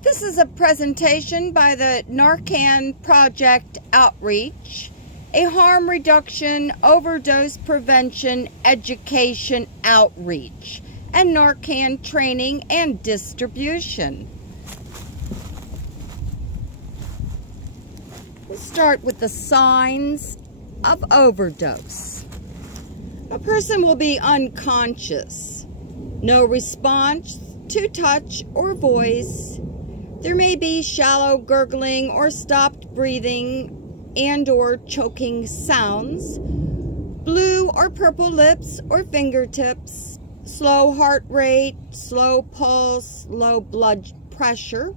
This is a presentation by the Narcan Project Outreach, a harm reduction, overdose prevention, education outreach, and Narcan training and distribution. We'll start with the signs of overdose. A person will be unconscious, no response to touch or voice. There may be shallow gurgling or stopped breathing and or choking sounds, blue or purple lips or fingertips, slow heart rate, slow pulse, low blood pressure,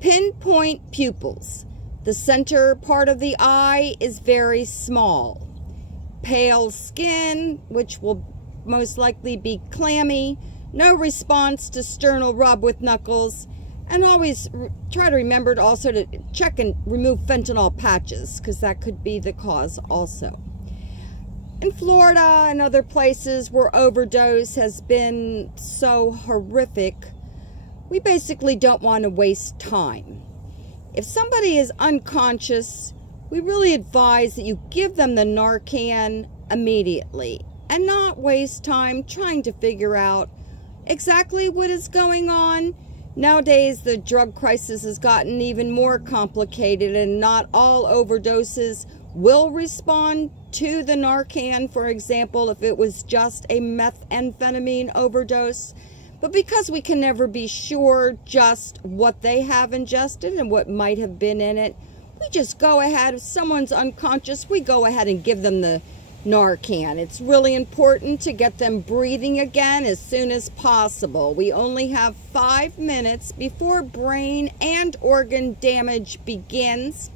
pinpoint pupils. The center part of the eye is very small. Pale skin, which will most likely be clammy, no response to sternal rub with knuckles, and always try to remember to also to check and remove fentanyl patches, because that could be the cause also. In Florida and other places where overdose has been so horrific, we basically don't want to waste time. If somebody is unconscious, we really advise that you give them the Narcan immediately and not waste time trying to figure out exactly what is going on. Nowadays, the drug crisis has gotten even more complicated, and not all overdoses will respond to the Narcan. For example, if it was just a methamphetamine overdose. But because we can never be sure just what they have ingested and what might have been in it, we just go ahead. If someone's unconscious, we go ahead and give them the Narcan. It's really important to get them breathing again as soon as possible. We only have 5 minutes before brain and organ damage begins.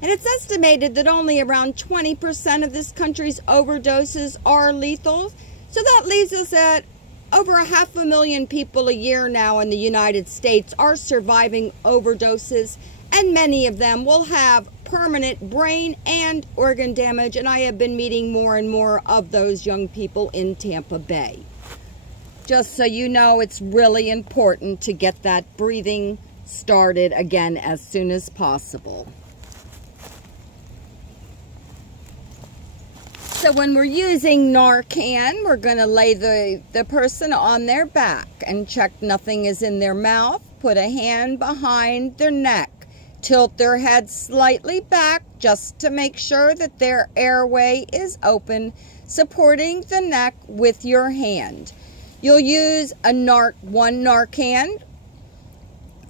And it's estimated that only around 20% of this country's overdoses are lethal. So that leaves us at over 500,000 people a year now in the United States are surviving overdoses, and many of them will have permanent brain and organ damage, and I have been meeting more and more of those young people in Tampa Bay. Just so you know, it's really important to get that breathing started again as soon as possible. So when we're using Narcan, we're going to lay the person on their back and check nothing is in their mouth. Put a hand behind their neck. Tilt their head slightly back just to make sure that their airway is open, supporting the neck with your hand. You'll use one Narcan.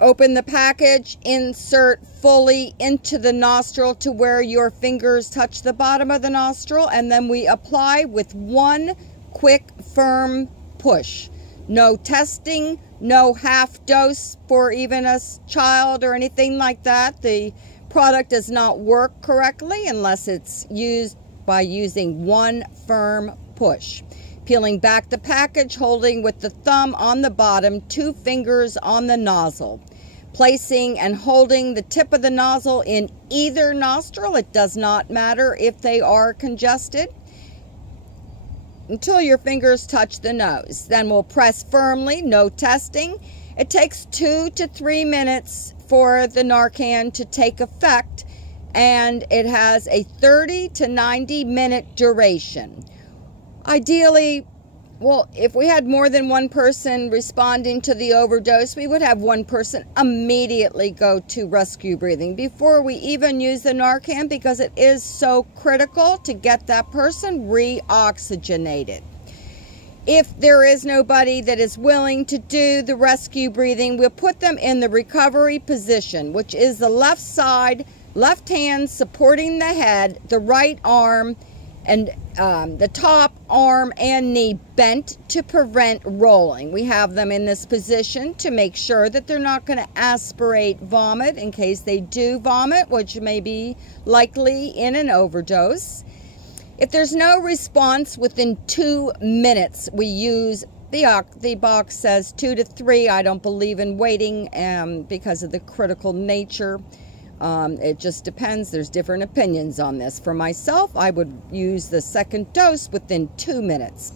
Open the package, insert fully into the nostril to where your fingers touch the bottom of the nostril, and then we apply with one quick, firm push. No testing, no half dose for even a child or anything like that. The product does not work correctly unless it's used by using one firm push. Peeling back the package, holding with the thumb on the bottom, 2 fingers on the nozzle. Placing and holding the tip of the nozzle in either nostril, it does not matter if they are congested, until your fingers touch the nose. Then we'll press firmly, no testing. It takes 2 to 3 minutes for the Narcan to take effect, and it has a 30 to 90 minute duration. Ideally, well, if we had more than one person responding to the overdose, we would have one person immediately go to rescue breathing before we even use the Narcan, because it is so critical to get that person reoxygenated. If there is nobody that is willing to do the rescue breathing, we'll put them in the recovery position, which is the left side, left hand supporting the head, the right arm and the top arm and knee bent to prevent rolling. We have them in this position to make sure that they're not going to aspirate vomit in case they do vomit, which may be likely in an overdose. If there's no response within 2 minutes, we use the box says 2 to 3. I don't believe in waiting because of the critical nature. It just depends. There's different opinions on this. For myself, I would use the second dose within 2 minutes.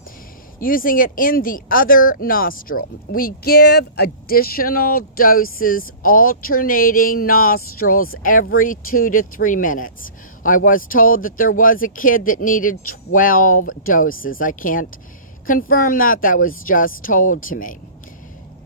using it in the other nostril. We give additional doses, alternating nostrils every 2 to 3 minutes. I was told that there was a kid that needed 12 doses. I can't confirm that. That was just told to me.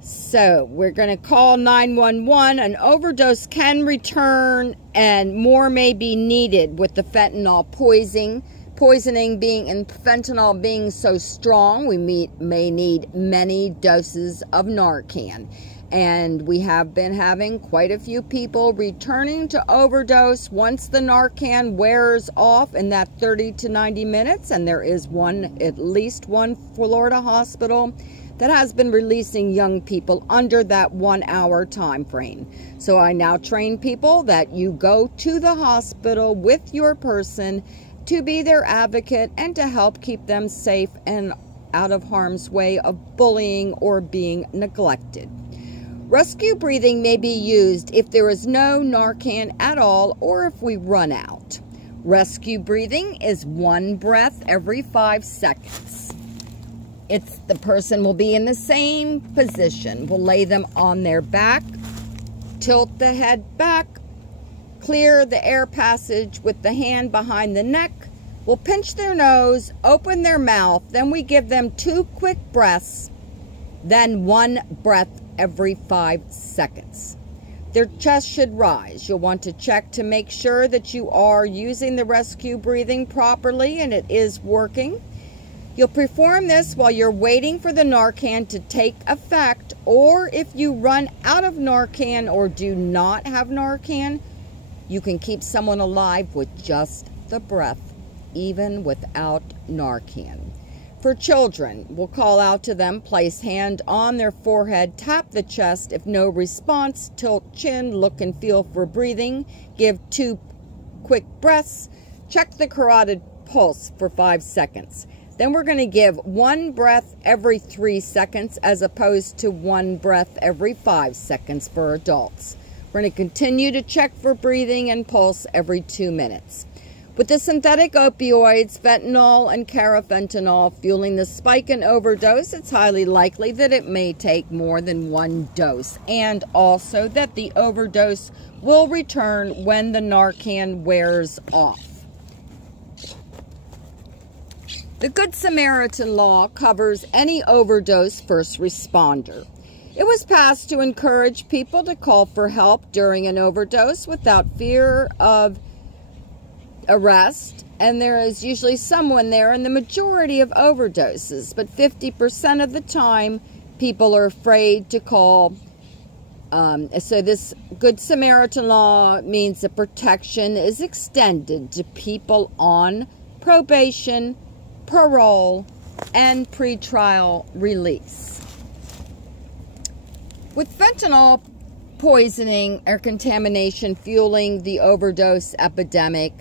So we're going to call 911. An overdose can return and more may be needed with the fentanyl poisoning being and fentanyl being so strong. We may need many doses of Narcan. And we have been having quite a few people returning to overdose once the Narcan wears off in that 30 to 90 minutes. And there is at least one Florida hospital that has been releasing young people under that 1 hour time frame. So I now train people that you go to the hospital with your person to be their advocate and to help keep them safe and out of harm's way of bullying or being neglected. Rescue breathing may be used if there is no Narcan at all or if we run out. Rescue breathing is 1 breath every 5 seconds. The person will be in the same position. We'll lay them on their back, tilt the head back, clear the air passage with the hand behind the neck. We'll pinch their nose, open their mouth, then we give them 2 quick breaths, then 1 breath every 5 seconds. Their chest should rise. You'll want to check to make sure that you are using the rescue breathing properly and it is working. You'll perform this while you're waiting for the Narcan to take effect, or if you run out of Narcan or do not have Narcan, you can keep someone alive with just the breath, even without Narcan. For children, we'll call out to them, place hand on their forehead, tap the chest. If no response, tilt chin, look and feel for breathing, give 2 quick breaths, check the carotid pulse for 5 seconds. Then we're going to give 1 breath every 3 seconds as opposed to 1 breath every 5 seconds for adults. We're going to continue to check for breathing and pulse every 2 minutes. With the synthetic opioids, fentanyl and carfentanil fueling the spike in overdose, it's highly likely that it may take more than 1 dose, and also that the overdose will return when the Narcan wears off. The Good Samaritan law covers any overdose first responder. It was passed to encourage people to call for help during an overdose without fear of arrest, and there is usually someone there in the majority of overdoses, but 50% of the time people are afraid to call. So this Good Samaritan law means the protection is extended to people on probation, parole, and pretrial release. With fentanyl poisoning or contamination fueling the overdose epidemic,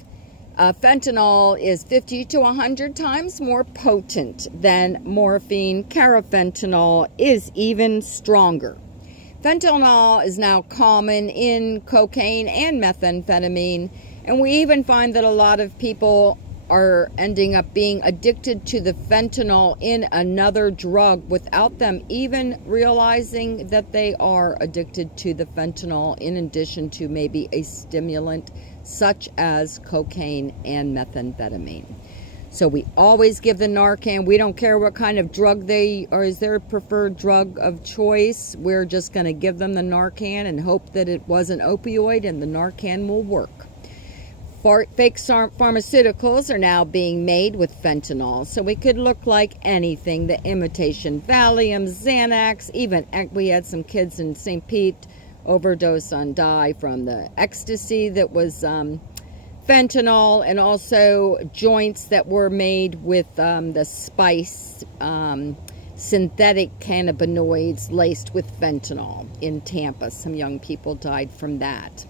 fentanyl is 50 to 100 times more potent than morphine. Carfentanil is even stronger. Fentanyl is now common in cocaine and methamphetamine, and we even find that a lot of people are ending up being addicted to the fentanyl in another drug without them even realizing that they are addicted to the fentanyl in addition to maybe a stimulant such as cocaine and methamphetamine. So we always give the Narcan. We don't care what kind of drug is their preferred drug of choice. We're just going to give them the Narcan and hope that it was an opioid and the Narcan will work. Fake pharmaceuticals are now being made with fentanyl, so it could look like anything. The imitation Valium, Xanax, even we had some kids in St. Pete overdose on dye from the ecstasy that was fentanyl, and also joints that were made with the spice synthetic cannabinoids laced with fentanyl in Tampa. Some young people died from that.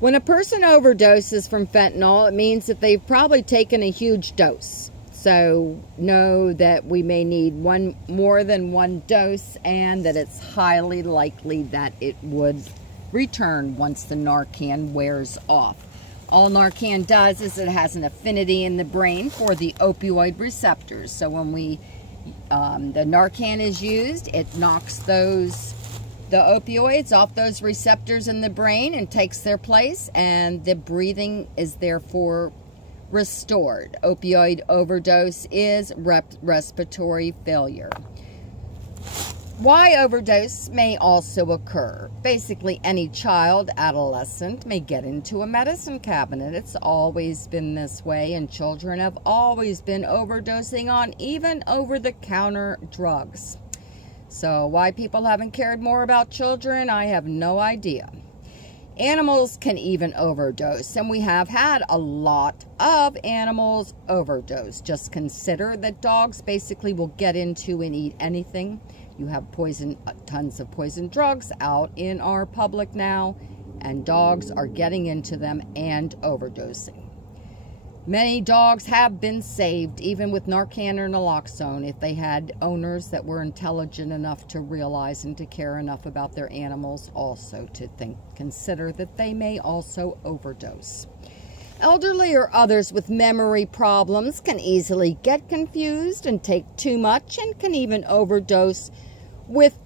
When a person overdoses from fentanyl, it means that they've probably taken a huge dose. So know that we may need more than 1 dose, and that it's highly likely that it would return once the Narcan wears off. All Narcan does is it has an affinity in the brain for the opioid receptors. So when we The Narcan is used. It knocks the opioids off those receptors in the brain and takes their place, and the breathing is therefore restored. Opioid overdose is respiratory failure. Why overdose may also occur. Basically, any child, adolescent may get into a medicine cabinet. It's always been this way, and children have always been overdosing on even over-the-counter drugs. So why people haven't cared more about children, I have no idea. Animals can even overdose, and we have had a lot of animals overdose. Just consider that dogs basically will get into and eat anything. You have tons of poison drugs out in our public now, and dogs are getting into them and overdosing. Many dogs have been saved, even with Narcan or naloxone, if they had owners that were intelligent enough to realize and to care enough about their animals also to consider that they may also overdose. Elderly or others with memory problems can easily get confused and take too much, and can even overdose with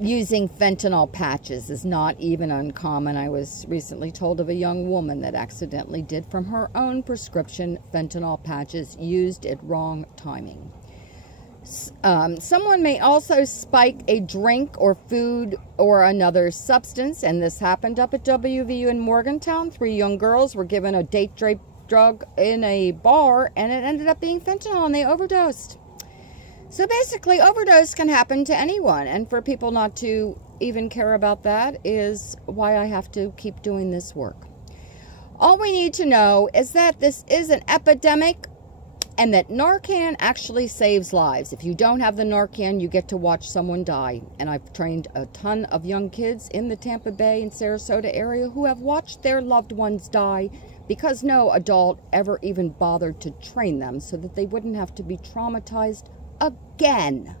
using fentanyl patches is not even uncommon. I was recently told of a young woman that accidentally did from her own prescription fentanyl patches used at wrong timing. Someone may also spike a drink or food or another substance, and this happened up at WVU in Morgantown. 3 young girls were given a date-rape drug in a bar, and it ended up being fentanyl, and they overdosed. So basically, overdose can happen to anyone, and for people not to even care about that is why I have to keep doing this work. All we need to know is that this is an epidemic, and that Narcan actually saves lives. If you don't have the Narcan, you get to watch someone die. And I've trained a ton of young kids in the Tampa Bay and Sarasota area who have watched their loved ones die because no adult ever even bothered to train them so that they wouldn't have to be traumatized again.